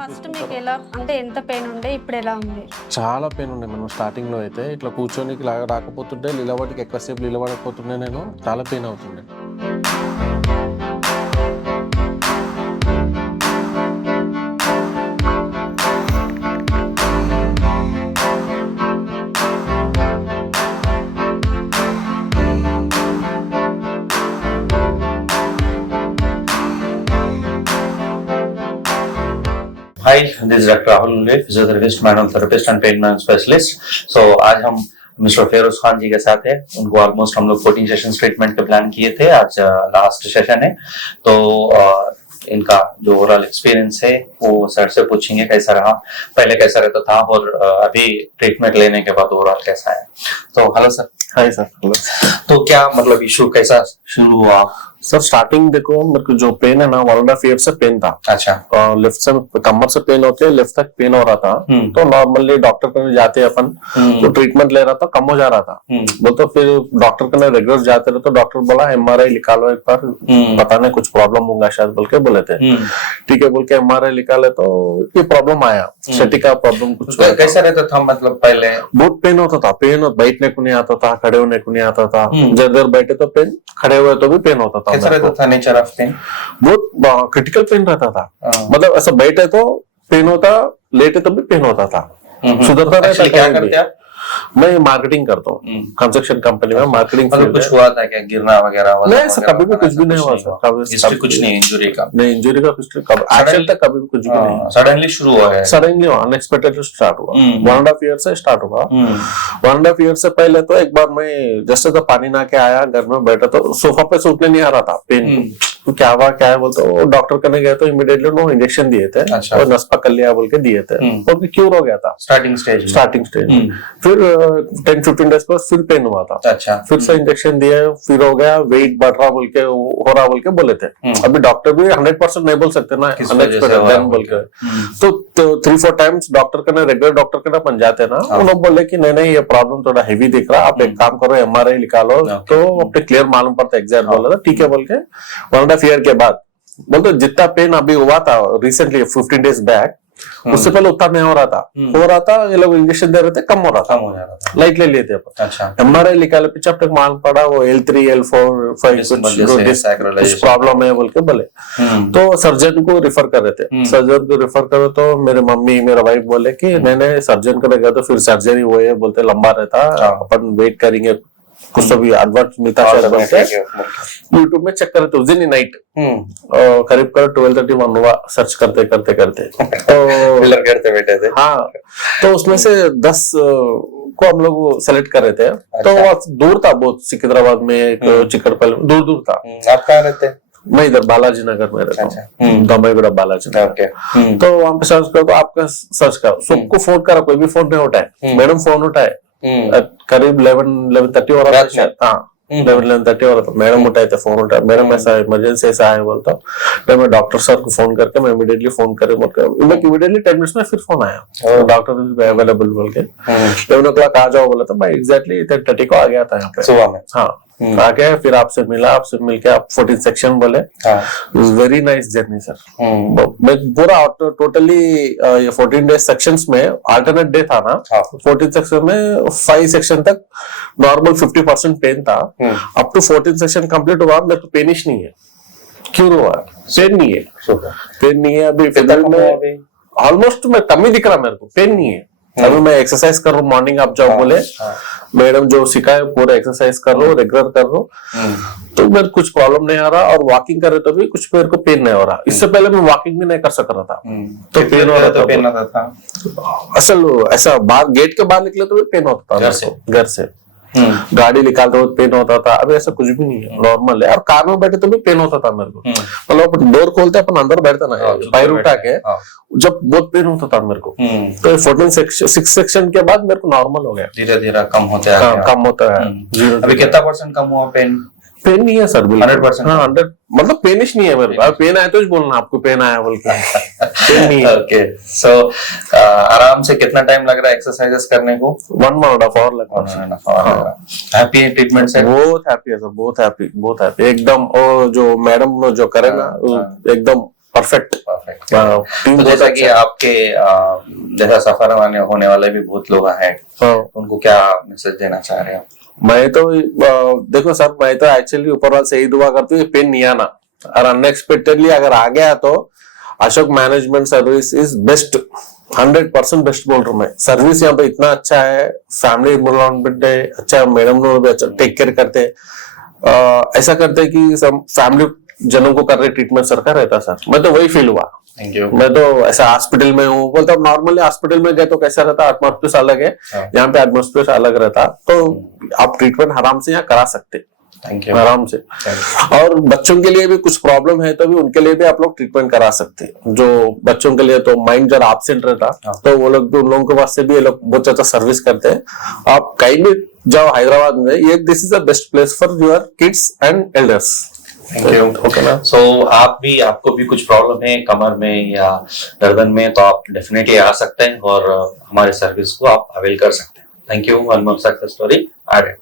First మీకు ఎలా అంటే ఎంత పెయిన్ ఉండే ఇప్పుడు ఎలా ఉంది? చాలా పెయిన్ ఉండే మనం స్టార్టింగ్లో అయితే ఇట్లా కూర్చొని ఇట్లా రాకపోతుంటే నిలబడికి ఎక్కువసేపు నిలబడకపోతుండే నేను చాలా పెయిన్ అవుతుండే. Hi, this is doctor Rahul Lule, physiotherapist, manual therapist and pain management specialist. So आज हम मिस्टर फेरोज खान जी के साथ है। उनको ऑलमोस्ट हम लोग 14 सेशंस ट्रीटमेंट के प्लान किए थे। आज लास्ट सेशन है, तो इनका जो ओवरऑल एक्सपीरियंस है वो सर से पूछेंगे कैसा रहा, पहले कैसा रहता था और अभी ट्रीटमेंट लेने के बाद ओवरऑल कैसा है। तो hello sir. Hi sir. Hello. तो क्या मतलब इशू कैसा शुरू हुआ? सर स्टार्टिंग देखो मेरे को जो पेन है ना 1.5 ईयर से पेन था। अच्छा। लेफ्ट से कमर से पेन होती है, लेफ्ट तक पेन हो रहा था। तो नॉर्मली डॉक्टर के जाते अपन तो ट्रीटमेंट ले रहा था, कम हो जा रहा था। बोलते फिर डॉक्टर के रेगुलर जाते रहे तो डॉक्टर बोला MRI निकालो एक बार, पता नहीं कुछ प्रॉब्लम होगा शायद बोल के बोले थे। ठीक है बोल के MRI निकाले तो ये प्रॉब्लम आया, का प्रॉब्लम कुछ। कैसा रहता था मतलब पहले? बहुत पेन होता था, पेन बैठने को नहीं आता था, खड़े होने को नहीं आता था। जब देर बैठे तो पेन, खड़े हुए तो भी पेन होता था। कैसा रहता था नेचर ऑफ पेन? बहुत क्रिटिकल पेन रहता था। मतलब ऐसा बैठे तो पेन होता, लेटे तो भी पेन होता था। सुधरता रहता। क्या करते आप? मैं मार्केटिंग करता हूँ कंस्ट्रक्शन कंपनी में, मार्केटिंग। मतलब कुछ हुआ था क्या, गिरना वगैरह? नहीं सर, कभी भी कुछ भी नहीं हुआ सर। हिस्ट्री कुछ नहीं इंजरी का? नहीं, इंजरी का हिस्ट्री कब एक्चुअल तक कभी भी कुछ भी नहीं। सडनली शुरू हुआ है? सडनली अनएक्सपेक्टेड स्टार्ट हुआ। 1.5 ईयर से स्टार्ट हुआ। 1.5 ईयर से पहले तो एक बार मैं जैसे तो पानी ना के आया, घर में बैठा तो सोफा पे सूटने नहीं आ रहा था, पेन। तो क्या हुआ क्या है बोलते वो डॉक्टर करने गए तो इमीडिएटली उन्होंने इंजेक्शन दिए थे। अच्छा। और नस पकड़ लिया बोल के दिए थे, तो क्योर हो गया था स्टार्टिंग स्टेज। फिर 10-15 डेज बाद फिर पेन हुआ था। अच्छा। फिर से इंजेक्शन दिए, फिर हो गया, वेट बढ़ रहा बोल के हो रहा बोल के बोले थे। अभी डॉक्टर भी 100% नहीं बोल सकते ना, अनएक्सपेक्टेड बोल के। तो 3-4 टाइम्स डॉक्टर करने, रेगुलर डॉक्टर करना बन जाते ना, उन्होंने बोले कि नहीं ये प्रॉब्लम थोड़ा हेवी दिख रहा, आप एक काम करो MRI निकालो तो अपने क्लियर मालूम पड़ता है। एग्जैक्ट बोला था, ठीक है बोल के 1.5 ईयर के बाद बोलते जितना पेन अभी हुआ था रिसेंटली 15 डेज बैक, उससे पहले उतना नहीं हो रहा था। ये लोग इंजेक्शन दे रहे थे, कम हो रहा था, लाइट ले लिए थे अपन। अच्छा। MRI निकाले पीछे अब तक मालूम पड़ा वो L3 L4 कुछ प्रॉब्लम है बोल के बोले। तो सर्जन को रिफर कर रहे थे। सर्जन को रिफर करो तो मेरे मम्मी मेरा वाइफ बोले कि नहीं सर्जन करेगा तो फिर सर्जरी वो है बोलते लंबा रहता, अपन वेट करेंगे कुछ तो भी एडवांस मिलता है। यूट्यूब में चेक करे तो उस दिन ही नाइट करीब 12:31 हुआ सर्च करते करते तो करते बैठे थे। हाँ, तो उसमें से 10 को हम लोग सेलेक्ट कर रहे थे। अच्छा। तो दूर था बहुत, सिकंदराबाद में चिकड़पल्ली दूर था। आप कहाँ रहते? मैं इधर बालाजी नगर में रहता हूँ, दमईगुड़ा बालाजी नगर। तो वहां पे सर्च करो तो आपका सर्च करो, सबको फोन करा, कोई भी फोन नहीं उठाए। मैडम फोन उठाए करीब 11:30 हो रहा था शायद। हाँ 11:30 हो रहा था। मैडम उठाए थे, फोन उठाया, मैडम ऐसा इमरजेंसी ऐसा है बोलता। तो मैं डॉक्टर सर को फोन करके मैं इमीडिएटली फोन करे इमीडिएटली 10 मिनट्स में फिर फोन आया, डॉक्टर अवेलेबल बोल के। 11 o'clock आ जाओ बोला था, मैं एग्जैक्टली 10:30 को आ गया था यहाँ पे सुबह में। हाँ आके फिर आपसे मिला, आपसे मिलके आप 14 सेक्शन बोले। Very nice journey sir. मैं पूरा टोटली 14 डेज सेक्शंस में अल्टरनेट डे था ना। 14 सेक्शन में 5 सेक्शन तक नॉर्मल 50% पेन था। अप टू 14 सेक्शन कंप्लीट हुआ मेरे को पेनिश नहीं है, क्यों हुआ पेन नहीं है, पेन नहीं है अभी फिलहाल में ऑलमोस्ट मैं कम ही दिख रहा, मेरे को पेन नहीं है। अभी मैं एक्सरसाइज कर रहा हूँ, मॉर्निंग आप जाओ बोले मैडम जो सिखाए पूरा एक्सरसाइज कर रहा हूँ, रेगुलर कर रहा हूँ, तो मेरे कुछ प्रॉब्लम नहीं आ रहा। और वॉकिंग कर रहे तो भी कुछ मेरे को पेन नहीं हो रहा। इससे पहले मैं वॉकिंग भी नहीं कर सक रहा था तो पेन हो रहा था। असल ऐसा बाहर गेट के बाहर निकले तो भी पेन होता था घर से गाड़ी निकालते हुए पेन होता था। अभी ऐसा कुछ भी नहीं है, नॉर्मल है। और कार में बैठे तो भी पेन होता था मेरे को। मतलब डोर खोलते अपन अंदर बैठता ना, पैर उठा के जब बहुत पेन होता था मेरे को। तो 6 सेक्शन के बाद मेरे को नॉर्मल हो गया, धीरे धीरे कम होता है। अभी कितना % कम हुआ पेन? पेन नहीं है सर, 100%। हाँ 100 मतलब पेनिश नहीं है मेरे को। पेन आया तो बोलना आपको पेन आया बोल के, पेन नहीं है। ओके, सो आराम से कितना टाइम लग रहा है एक्सरसाइजेस करने को? 1.5 hour लग रहा है। हैप्पी है ट्रीटमेंट से? बहुत हैप्पी है सर, बहुत हैप्पी एकदम। और जो मैडम जो करे ना एकदम परफेक्ट परफेक्ट। टीम तो बहुत जैसा कि अच्छा। आपके जैसा सफर होने वाले भी बहुत लोग हैं, हाँ। उनको क्या मैसेज देना चाह रहे हैं? मैं तो देखो सर, मैं तो एक्चुअली ऊपर वाले से ही दुआ करती हूँ पेन नहीं आना, और अनएक्सपेक्टेडली अगर आ गया तो Ashok management service is best, 100% best बोल रहा हूँ मैं। सर्विस यहाँ पे इतना अच्छा है, फैमिली इन्वायरमेंट है अच्छा, मैडम लोग भी अच्छा टेक केयर करते हैं, ऐसा करते हैं कि सब फैमिली जनों को कर रहे ट्रीटमेंट सरकार रहता सर। मैं तो वही फील हुआ। Thank you. मैं तो ऐसा हॉस्पिटल में हूँ बोलता, नॉर्मली हॉस्पिटल में गए तो कैसा रहता, एटमोस्फियर अलग है, हाँ। यहाँ पे एटमोस्फियर अलग रहता, तो आप ट्रीटमेंट आराम से यहाँ करा सकते, थैंक यू। आराम से। और बच्चों के लिए भी कुछ प्रॉब्लम है तो भी उनके लिए भी आप लोग ट्रीटमेंट करा सकते हैं। जो बच्चों के लिए तो माइंड जरा एब्सेंट रहता, हाँ। तो वो लोग भी, उन लोगों के वास्ते भी ये लोग बहुत अच्छा सर्विस करते हैं। आप कहीं भी जाओ हैदराबाद में, ये this is the best place for your kids and elders. Thank you. Okay ना। सो आपको भी कुछ प्रॉब्लम है कमर में या गर्दन में, तो आप डेफिनेटली आ सकते हैं और हमारे सर्विस को आप अवेल कर सकते हैं। Thank you. One more success story आगे।